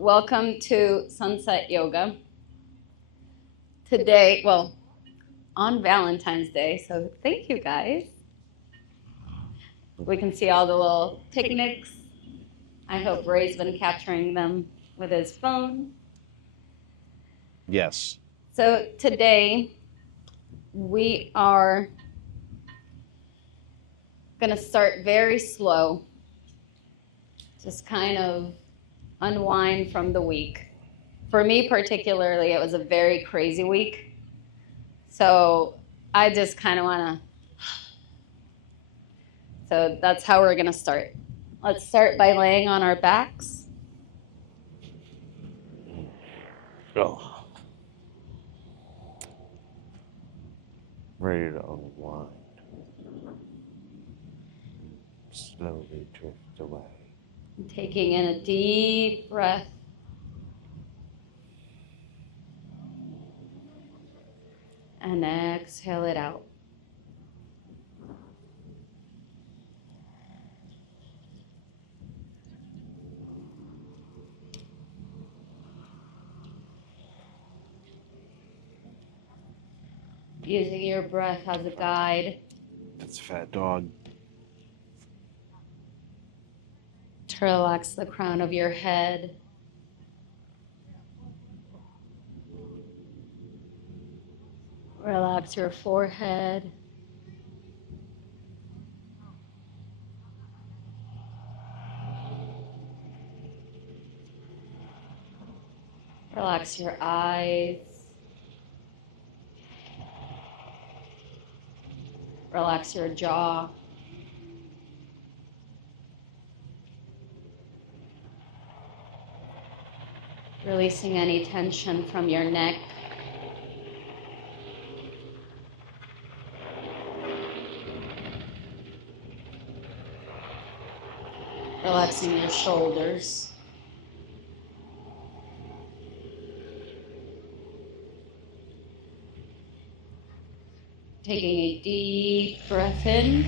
Welcome to Sunset Yoga. Today, on Valentine's Day, so thank you guys. We can see all the little picnics. I hope Ray's been capturing them with his phone. Yes. So today, we are going to start very slow, just kind of unwind from the week. For me particularly, it was a very crazy week. So I just kind of want to, so that's how we're going to start. Let's start by laying on our backs. Oh. Ready to unwind. Slowly drift away. Taking in a deep breath. And exhale it out. Using your breath as a guide. That's a fat dog. To relax the crown of your head. Relax your forehead. Relax your eyes. Relax your jaw. Releasing any tension from your neck. Relaxing your shoulders. Taking a deep breath in.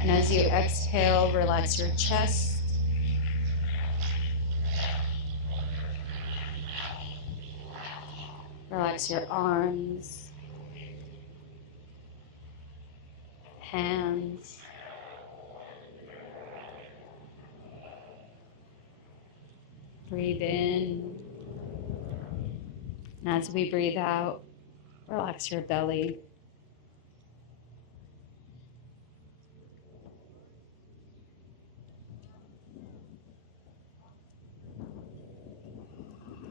And as you exhale, relax your chest. Relax your arms, hands. Breathe in. And as we breathe out, relax your belly.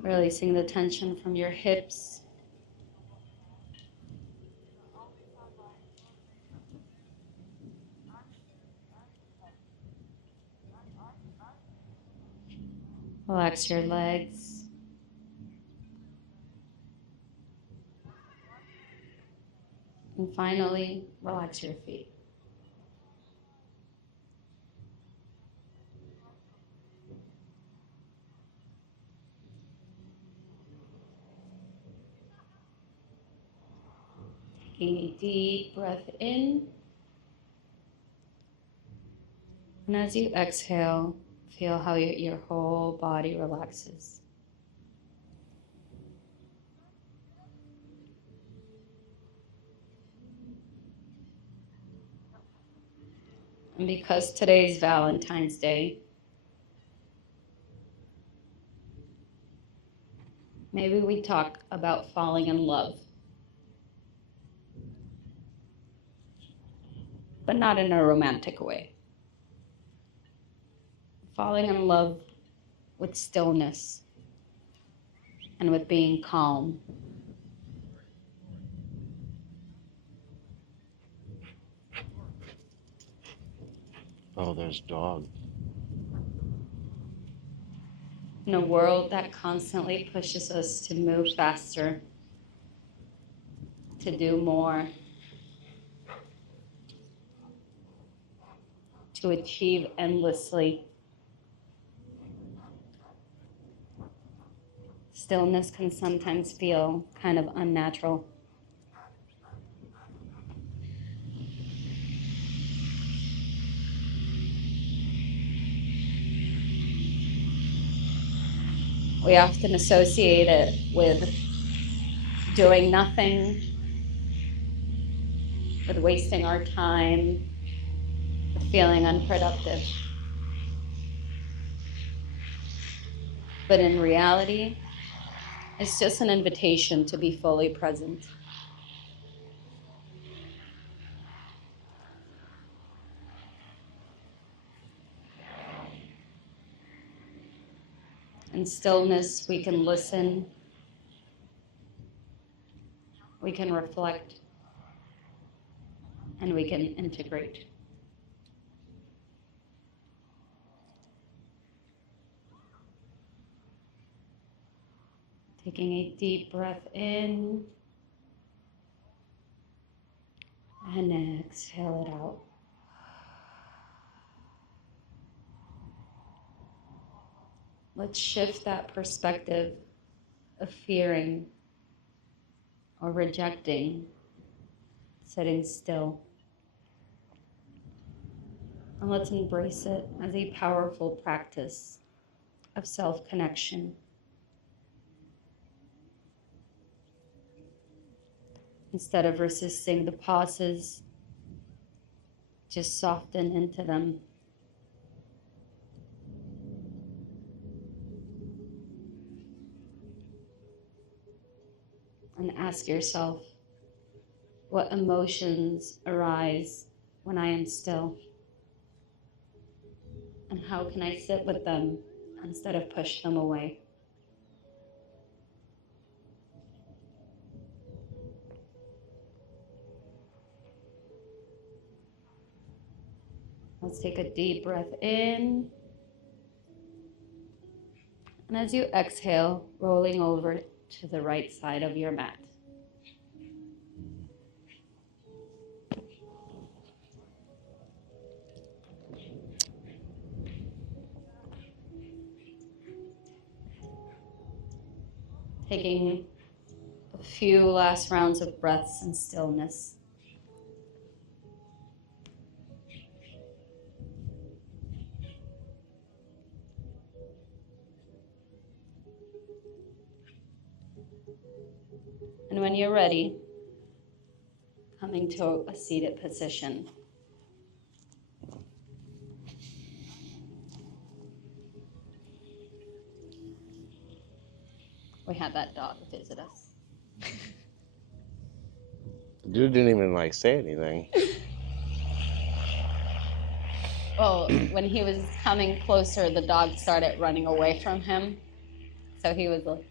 Releasing the tension from your hips. Relax your legs. And finally, relax your feet. Taking a deep breath in. And as you exhale, feel how your whole body relaxes. And because today's Valentine's Day, maybe we talk about falling in love. But not in a romantic way. Falling in love with stillness and with being calm. Oh, there's dog. In a world that constantly pushes us to move faster, to do more, to achieve endlessly, stillness can sometimes feel kind of unnatural. We often associate it with doing nothing, with wasting our time, with feeling unproductive. But in reality, it's just an invitation to be fully present. In stillness, we can listen, we can reflect, and we can integrate. Taking a deep breath in and exhale it out. Let's shift that perspective of fearing or rejecting sitting still. And let's embrace it as a powerful practice of self-connection. Instead of resisting the pauses, just soften into them. And ask yourself, what emotions arise when I am still? And how can I sit with them instead of push them away? Let's take a deep breath in. And as you exhale, rolling over to the right side of your mat. Taking a few last rounds of breaths in stillness. And when you're ready, coming to a seated position. We had that dog visit us. Dude didn't even say anything. Well, when he was coming closer, the dog started running away from him. So he was like,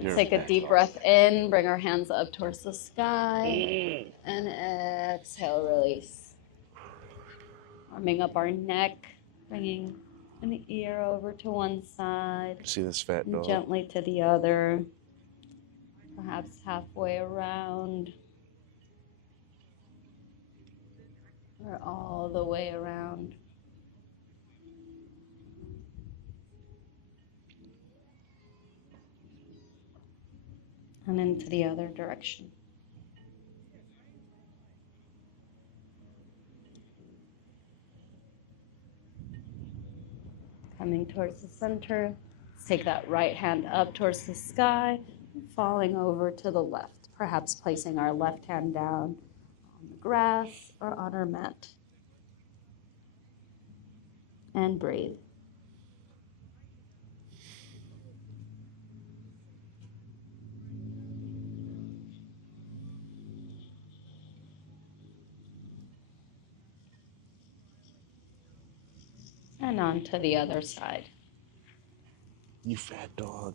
let's take a deep breath in, bring our hands up towards the sky, and exhale, release. Warming up our neck, bringing an ear over to one side. See this fat and dog? gently to the other, perhaps halfway around, or all the way around. And into the other direction. Coming towards the center, let's take that right hand up towards the sky, falling over to the left, perhaps placing our left hand down on the grass or on our mat. And breathe. And on to the other side. You fat dog.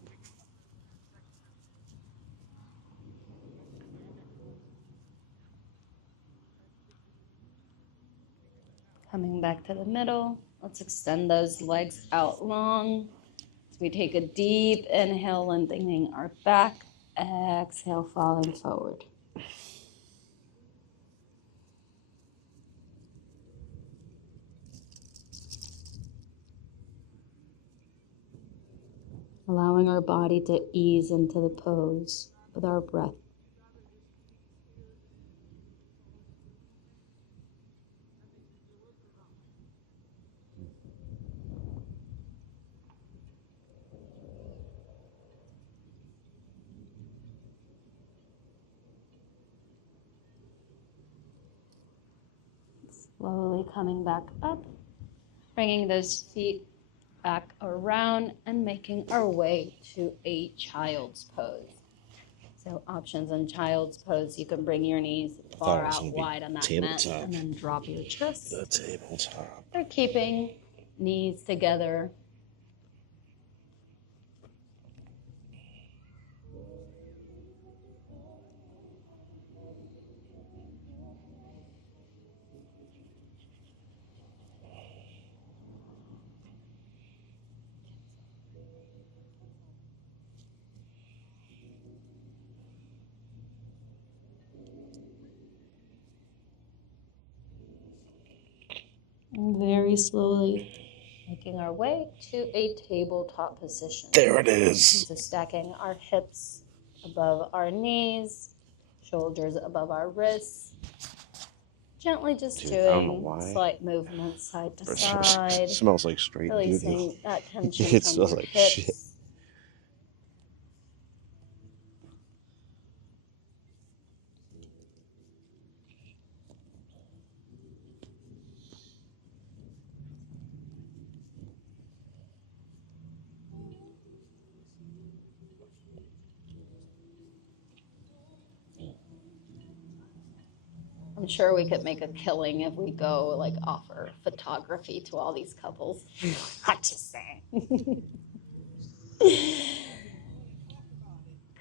Coming back to the middle, let's extend those legs out long. So we take a deep inhale, lengthening our back. Exhale, falling forward. Allowing our body to ease into the pose with our breath. Slowly coming back up, bringing those feet back around and making our way to a child's pose. So options in child's pose, you can bring your knees far out wide on that mat and then drop your chest. The tabletop. They're keeping knees together. And very slowly making our way to a tabletop position. There it is. So stacking our hips above our knees, shoulders above our wrists. Gently just doing slight movements side to side. It smells like straight releasing doo-doo. that tension It from smells your like hips. shit. I'm sure we could make a killing if we go like offer photography to all these couples. I'm just saying.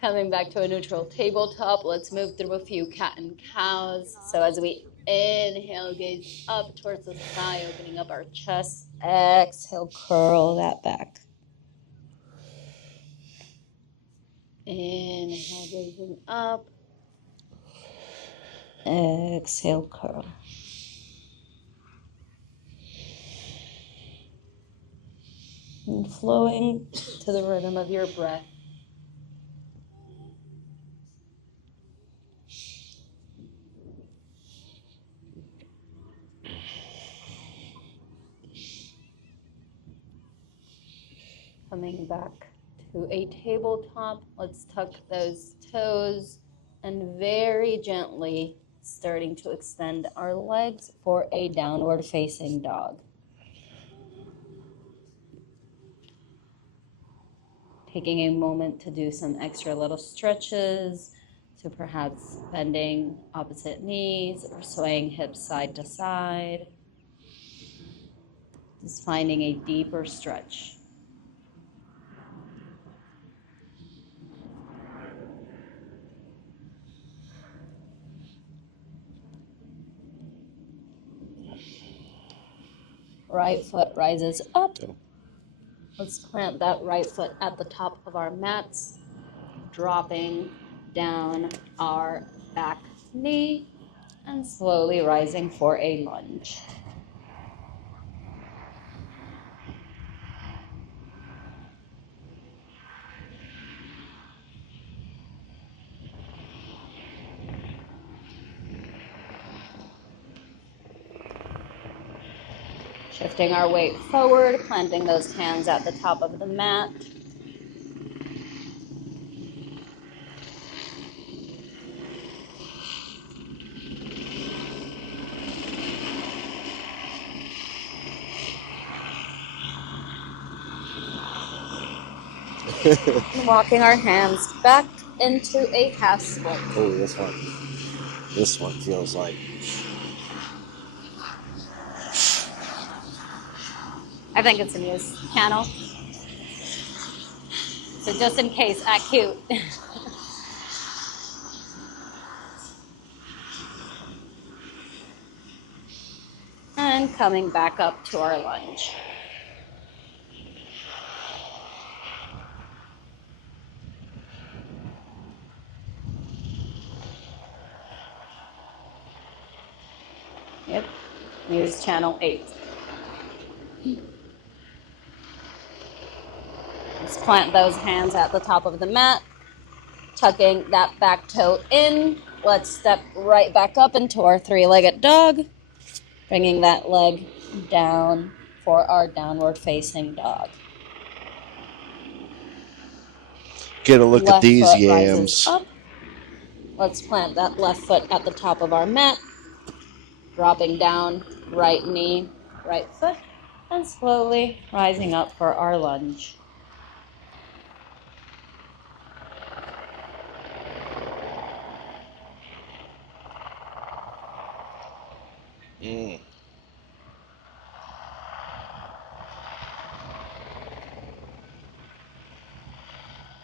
Coming back to a neutral tabletop, let's move through a few cat and cows. So as we inhale, gaze up towards the sky, opening up our chest. Exhale, curl that back. Inhale, gazing up. Exhale, curl. And flowing to the rhythm of your breath. Coming back to a tabletop, let's tuck those toes and very gently starting to extend our legs for a downward facing dog. Taking a moment to do some extra little stretches, so perhaps bending opposite knees or swaying hips side to side. Just finding a deeper stretch. Right foot rises up. Let's plant that right foot at the top of our mats, dropping down our back knee and slowly rising for a lunge. Shifting our weight forward, planting those hands at the top of the mat. And walking our hands back into a half split. Oh, this one feels like. I think it's a news channel. So just in case, act cute. And coming back up to our lunge. Yep, News Channel 8. Let's plant those hands at the top of the mat, tucking that back toe in. Let's step right back up into our three-legged dog, bringing that leg down for our downward facing dog. Get a look Left at these foot yams. rises up. Let's plant that left foot at the top of our mat, dropping down right knee, right foot, and slowly rising up for our lunge. Mm.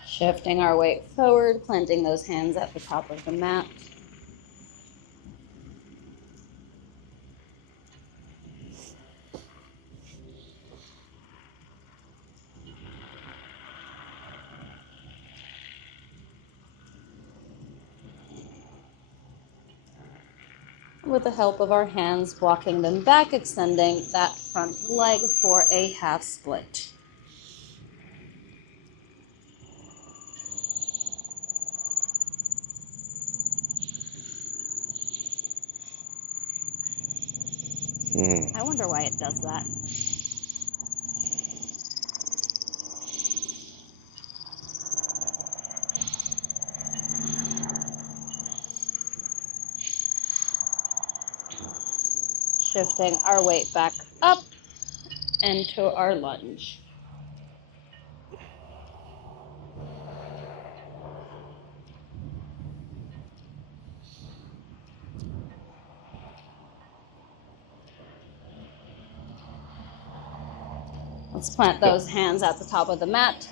Shifting our weight forward, planting those hands at the top of the mat. With the help of our hands, walking them back, extending that front leg for a half split. Mm. I wonder why it does that. Shifting our weight back up into our lunge. Let's plant those hands at the top of the mat.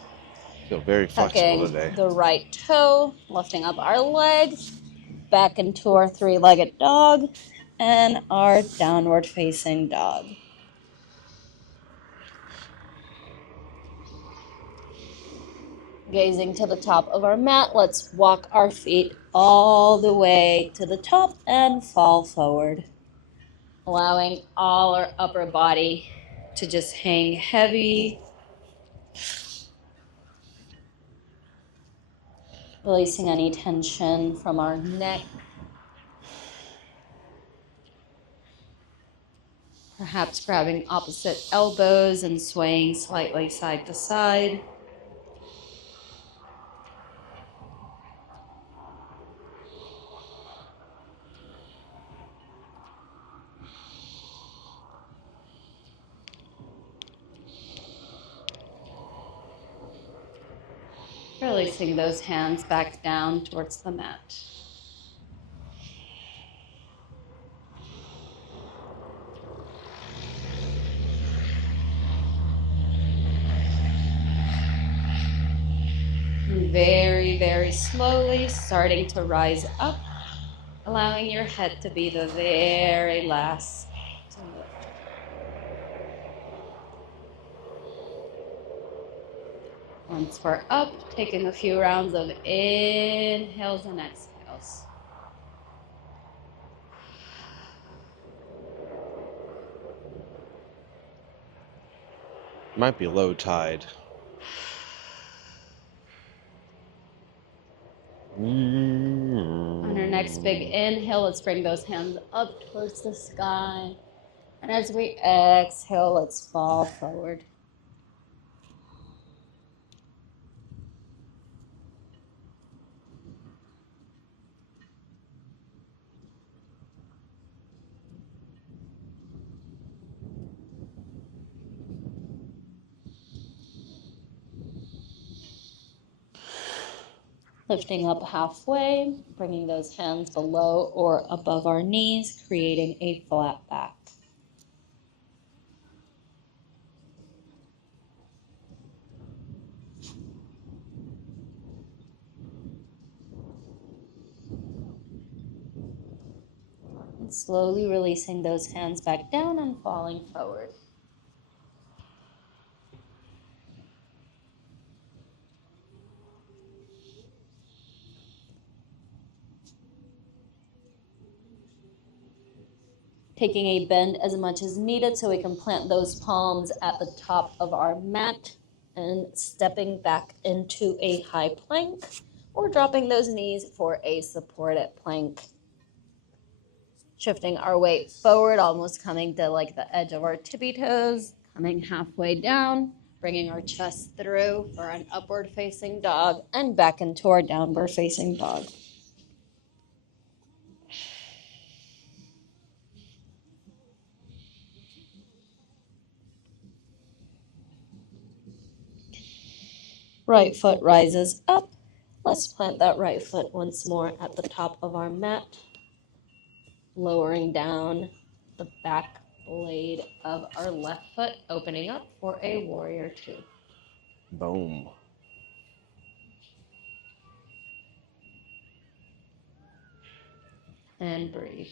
Feel very flexible Tucking today. the right toe, lifting up our legs, back into our three-legged dog, and our downward facing dog. Gazing to the top of our mat, let's walk our feet all the way to the top and fall forward. Allowing all our upper body to just hang heavy. Releasing any tension from our neck. Perhaps grabbing opposite elbows and swaying slightly side to side. Releasing those hands back down towards the mat. Very, very slowly starting to rise up, allowing your head to be the very last to lift. Once we're up, taking a few rounds of inhales and exhales. Might be low tide. On our next big inhale, let's bring those hands up towards the sky. And as we exhale, let's fall forward. Lifting up halfway, bringing those hands below or above our knees, creating a flat back. And slowly releasing those hands back down and falling forward. Taking a bend as much as needed so we can plant those palms at the top of our mat and stepping back into a high plank or dropping those knees for a supported plank. Shifting our weight forward, almost coming to like the edge of our tippy toes, coming halfway down, bringing our chest through for an upward facing dog and back into our downward facing dog. Right foot rises up. Let's plant that right foot once more at the top of our mat, lowering down the back blade of our left foot, opening up for a warrior two. Boom. And breathe.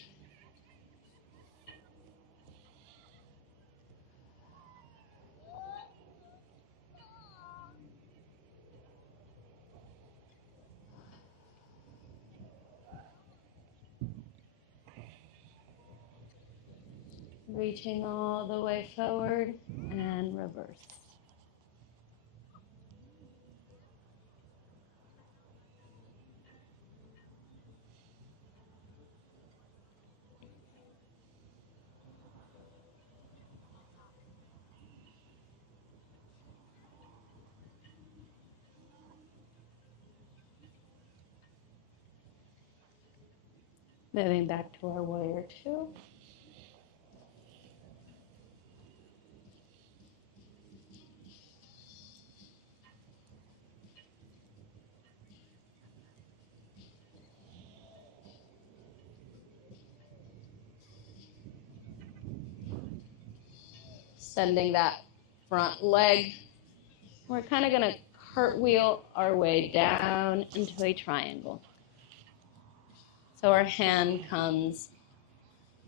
Reaching all the way forward and reverse. Moving back to our warrior two. Sending that front leg. We're kind of going to cartwheel our way down into a triangle. So our hand comes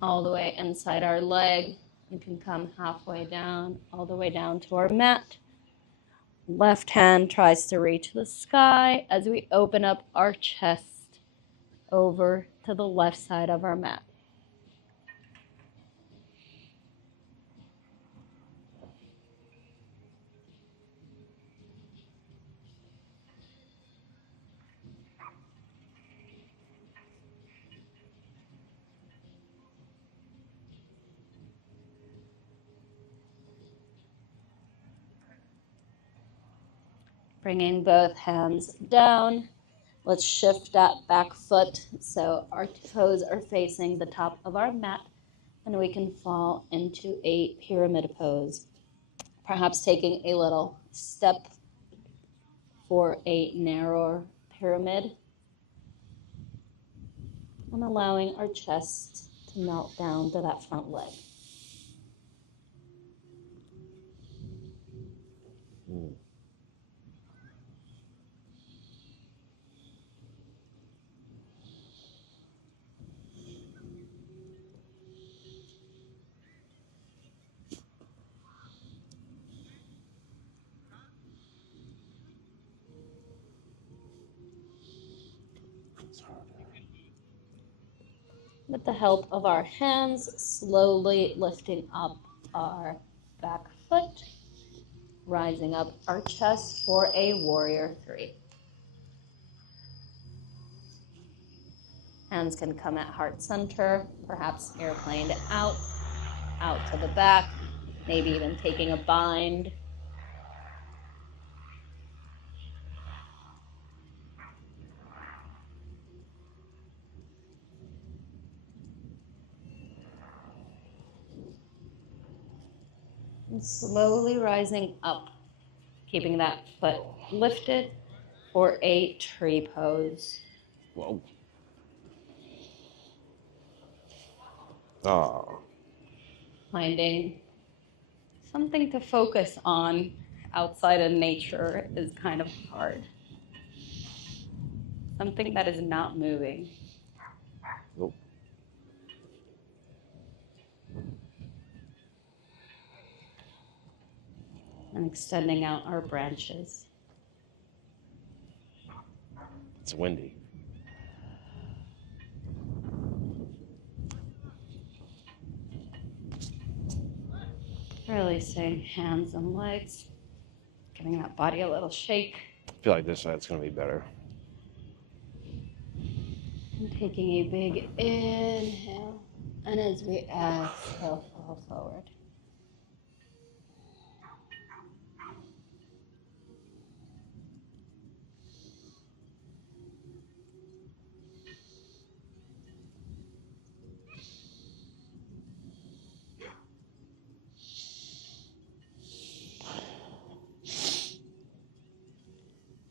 all the way inside our leg and can come halfway down, all the way down to our mat. Left hand tries to reach the sky as we open up our chest over to the left side of our mat. Bringing both hands down. Let's shift that back foot so our toes are facing the top of our mat and we can fall into a pyramid pose. Perhaps taking a little step for a narrower pyramid and allowing our chest to melt down to that front leg. Mm. It's harder. With the help of our hands, slowly lifting up our back foot, rising up our chest for a warrior three. Hands can come at heart center, perhaps airplaned out to the back, maybe even taking a bind. And slowly rising up, keeping that foot lifted for a tree pose. Whoa. Ah. Finding something to focus on outside of nature is kind of hard. Something that is not moving. Nope. And extending out our branches. It's windy. Releasing hands and legs. Giving that body a little shake. I feel like this side's going to be better. And taking a big inhale. And as we exhale, fall forward.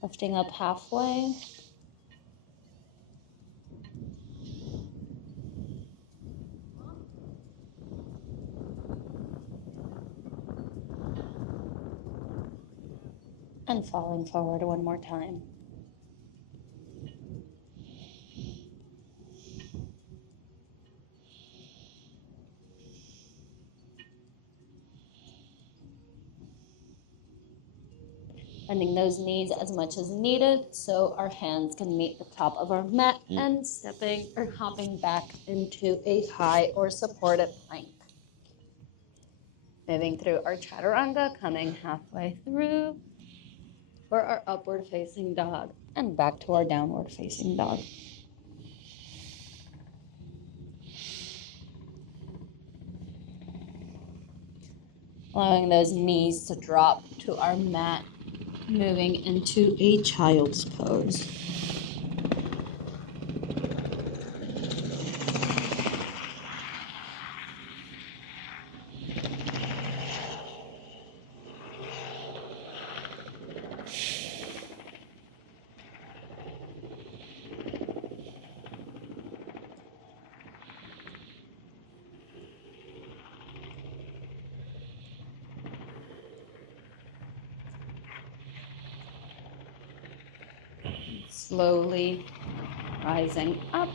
Lifting up halfway. And falling forward one more time. Bending those knees as much as needed so our hands can meet the top of our mat and stepping or hopping back into a high or supported plank. Moving through our chaturanga, coming halfway through for our upward facing dog and back to our downward facing dog. Allowing those knees to drop to our mat, moving into a child's pose. Slowly rising up.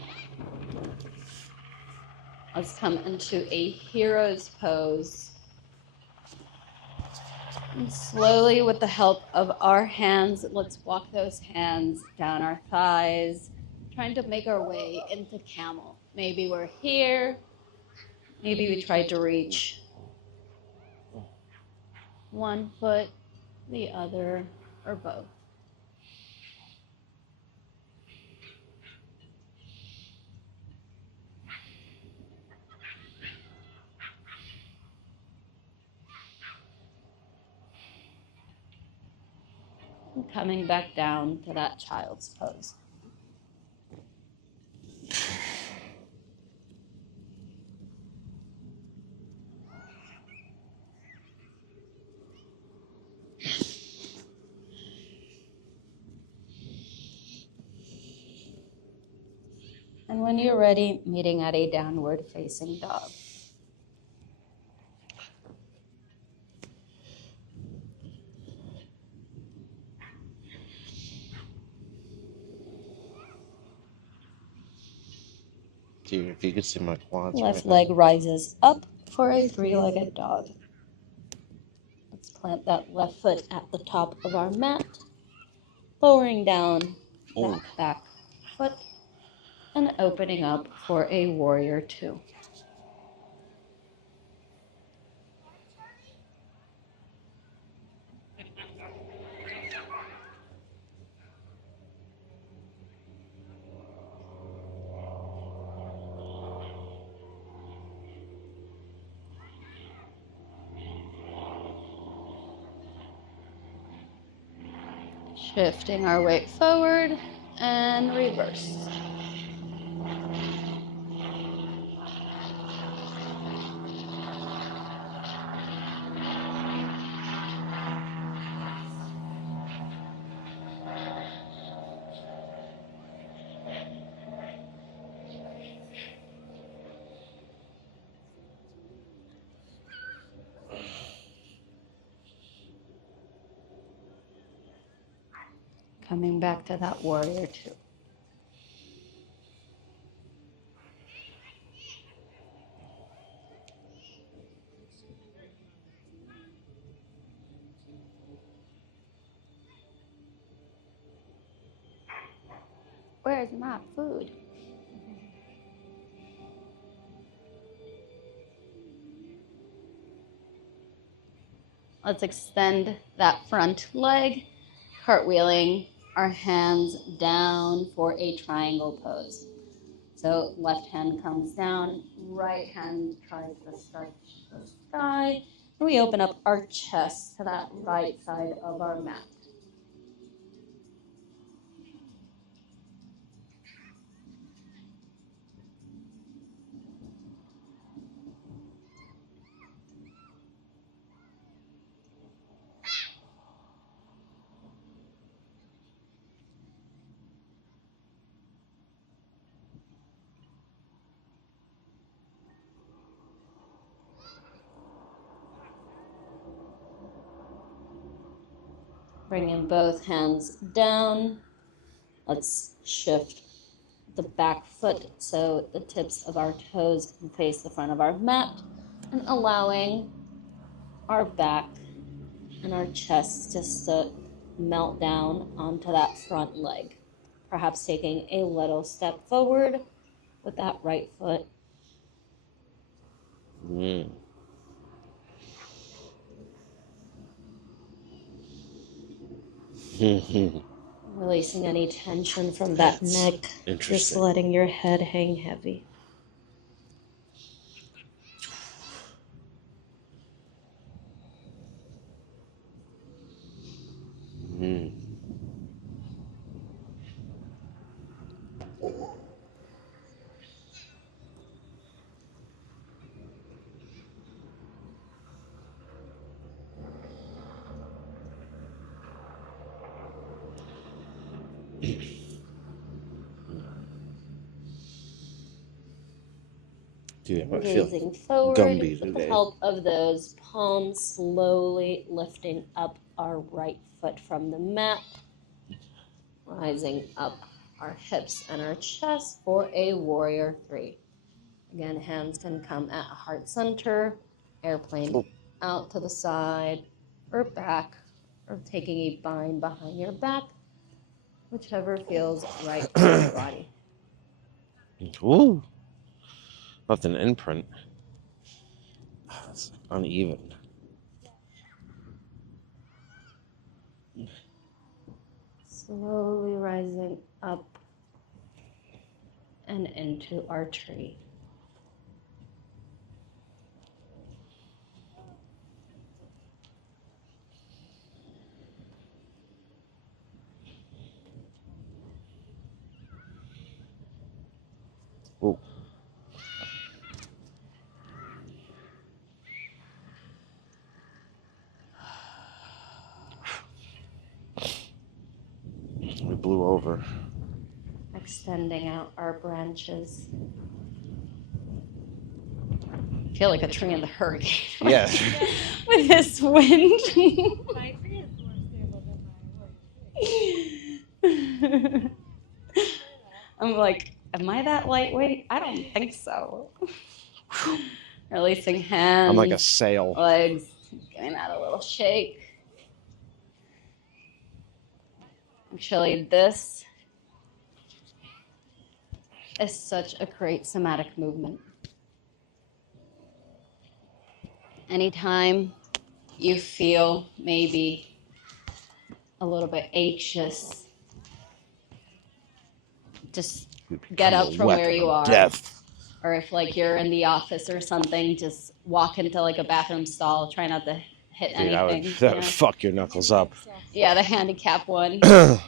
Let's come into a hero's pose. And slowly, with the help of our hands, let's walk those hands down our thighs, trying to make our way into camel. Maybe we're here. Maybe we try to reach one foot, the other, or both. And coming back down to that child's pose. And when you're ready, meeting at a downward facing dog. Dude, if you could see my quads Left right leg now. rises up for a three-legged dog. Let's plant that left foot at the top of our mat, lowering down that back foot and opening up for a warrior two. Shifting our weight forward and reverse. Coming back to that warrior two. Where's my food? Let's extend that front leg, cartwheeling our hands down for a triangle pose. So left hand comes down, right hand tries to touch the sky, and we open up our chest to that right side of our mat. Bringing both hands down. Let's shift the back foot so the tips of our toes can face the front of our mat, and allowing our back and our chest just to melt down onto that front leg. Perhaps taking a little step forward with that right foot. Releasing any tension from that neck. Just letting your head hang heavy. Dude, I Gazing feel forward Gumby with the today. help of those palms, slowly lifting up our right foot from the mat, rising up our hips and our chest for a warrior 3. Again, hands can come at heart center, airplane out to the side or back, or taking a bind behind your back, whichever feels right for your body. Ooh. Left an imprint. It's uneven. Slowly rising up and into our tree. Ooh. We blew over. Extending out our branches. I feel like a tree in the hurricane. Yeah. With this wind. My tree is more stable than my wood. I'm like, am I that lightweight? I don't think so. Releasing hands. I'm like a sail. Legs. Giving that a little shake. Actually, this is such a great somatic movement. Anytime you feel maybe a little bit anxious, just get up from where you are. Death. Or if like you're in the office or something, just walk into like a bathroom stall. Try not to hit Dude, anything. that would fuck your knuckles up. Yeah, the handicap one. Dun,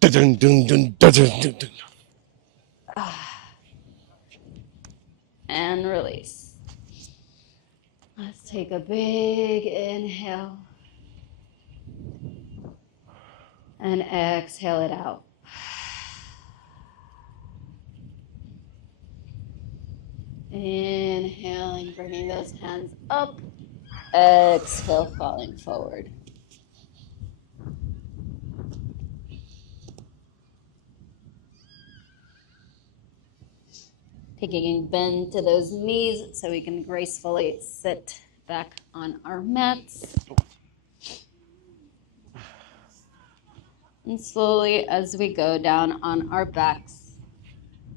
dun, dun, dun, dun, dun, dun. And release. Let's take a big inhale. And exhale it out. Inhaling, bringing those hands up. Exhale, falling forward. Taking a bend to those knees so we can gracefully sit back on our mats. And slowly as we go down on our backs,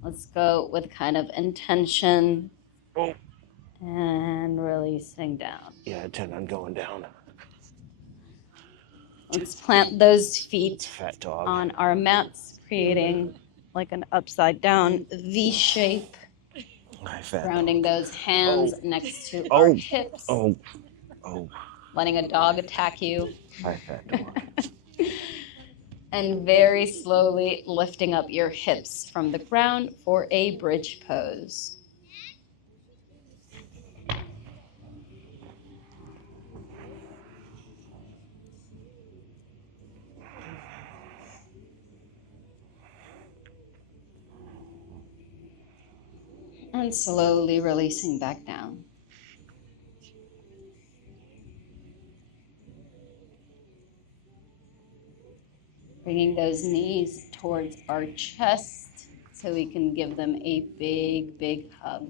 let's go with kind of intention and releasing down. Yeah, I intend on going down. Let's plant those feet Fat dog. on our mats, creating like an upside down V shape. Hi, fat Grounding dog. those hands next to our hips. Oh. Letting a dog attack you. Hi, fat dog. And very slowly lifting up your hips from the ground for a bridge pose. And slowly releasing back down. Bringing those knees towards our chest so we can give them a big, big hug.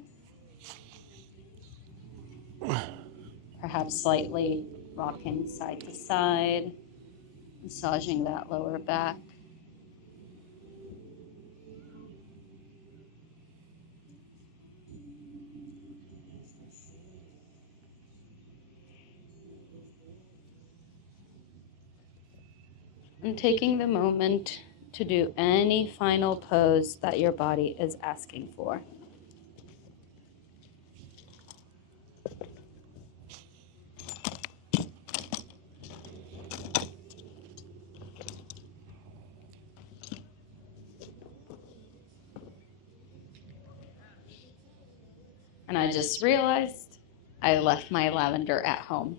Perhaps slightly rocking side to side, massaging that lower back. And taking the moment to do any final pose that your body is asking for. And I just realized I left my lavender at home.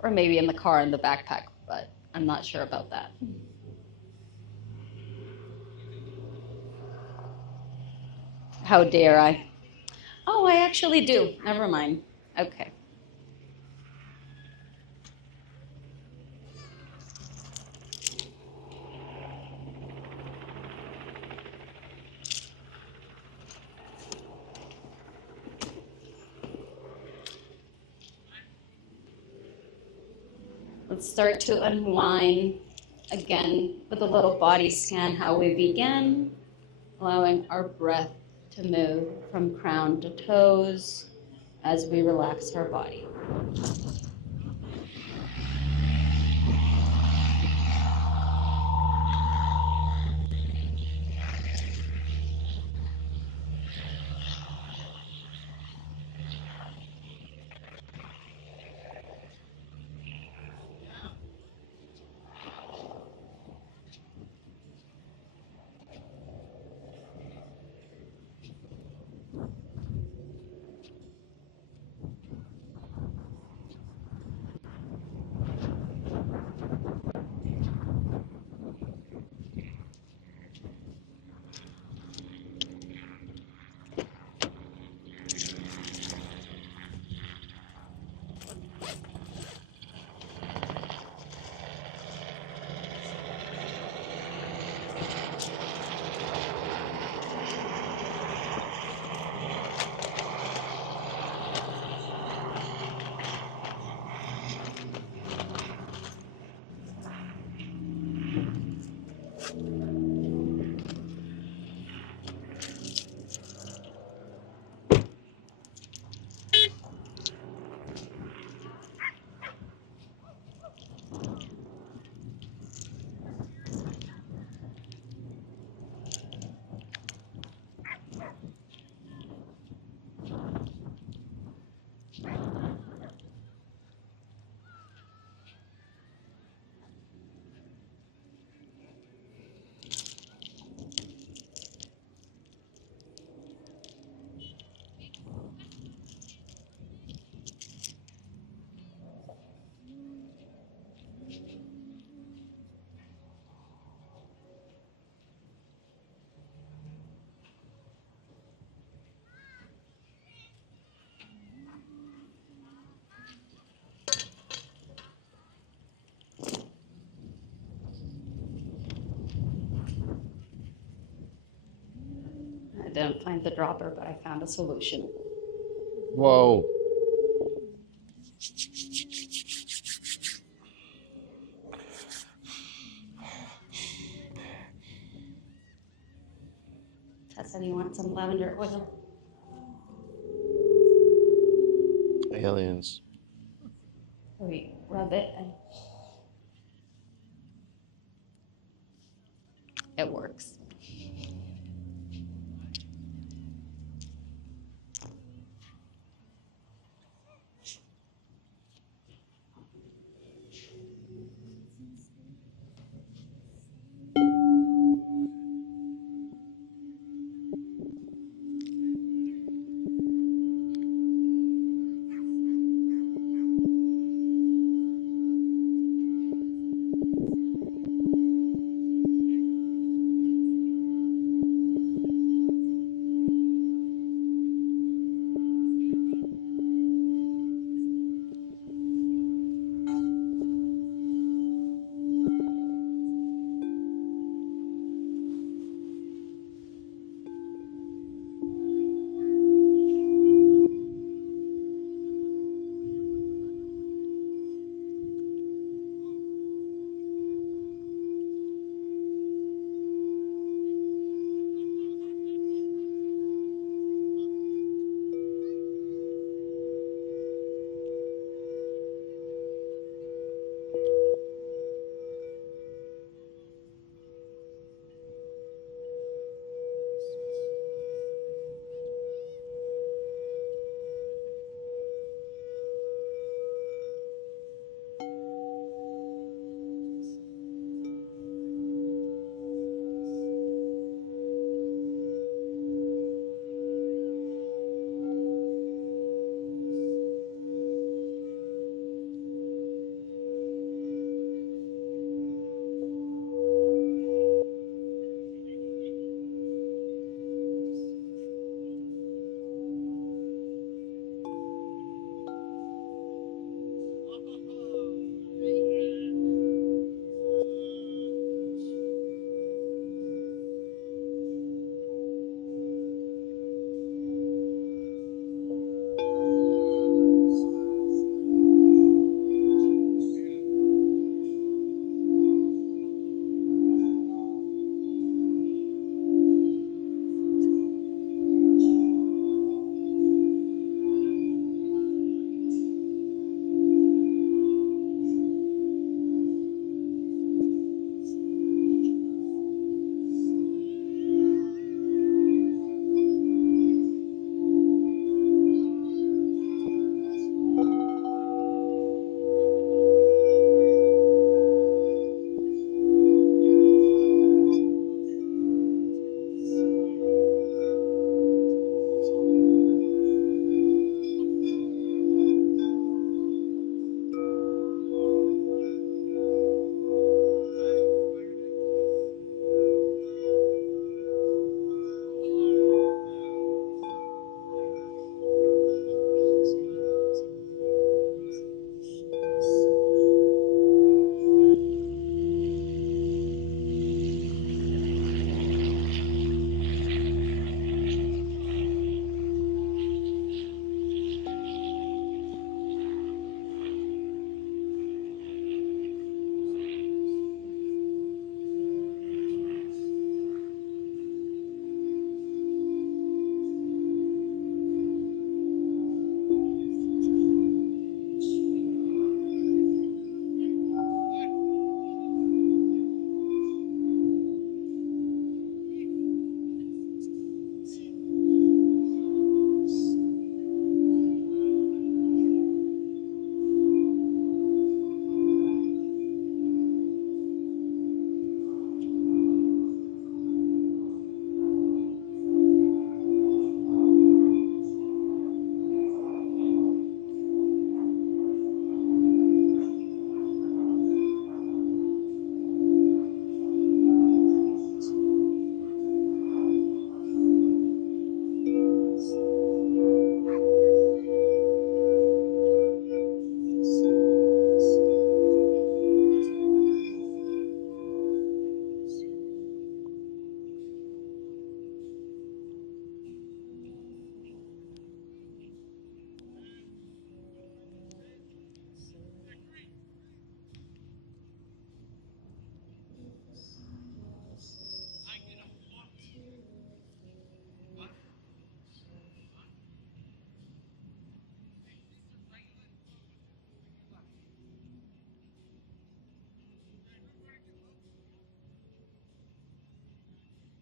Or maybe in the car in the backpack, but I'm not sure about that. How dare I? Oh, I actually do. Never mind. Okay. Let's start to unwind again with a little body scan how we began, allowing our breath to move from crown to toes as we relax our body. I didn't find the dropper, but I found a solution. Whoa. Tessa, do you want some lavender oil? Aliens. We rub it and it works.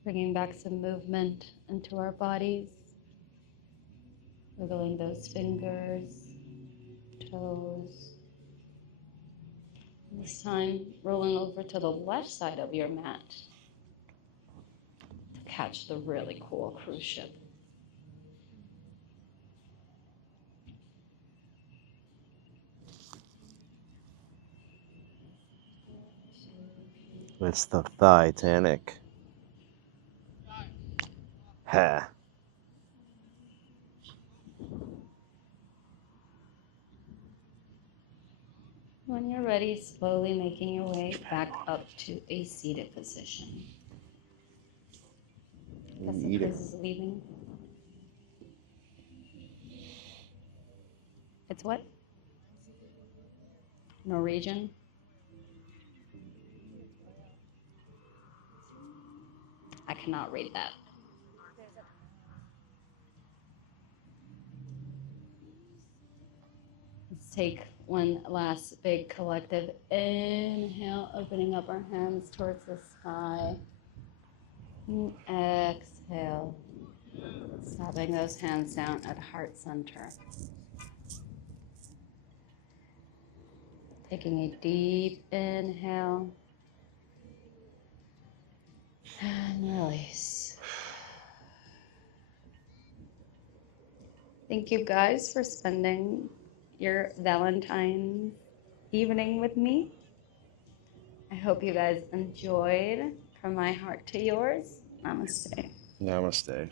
Bringing back some movement into our bodies. Wiggling those fingers, toes. And this time, rolling over to the left side of your mat to catch the really cool cruise ship. It's the Titanic. Ha. When you're ready, slowly making your way back up to a seated position. Guess the cruise is leaving. It's what? Norwegian? I cannot read that. Let's take one last big collective inhale, opening up our hands towards the sky. And exhale, stopping those hands down at heart center. Taking a deep inhale and release. Thank you guys for spending your Valentine's evening with me. I hope you guys enjoyed. From my heart to yours, namaste. Namaste.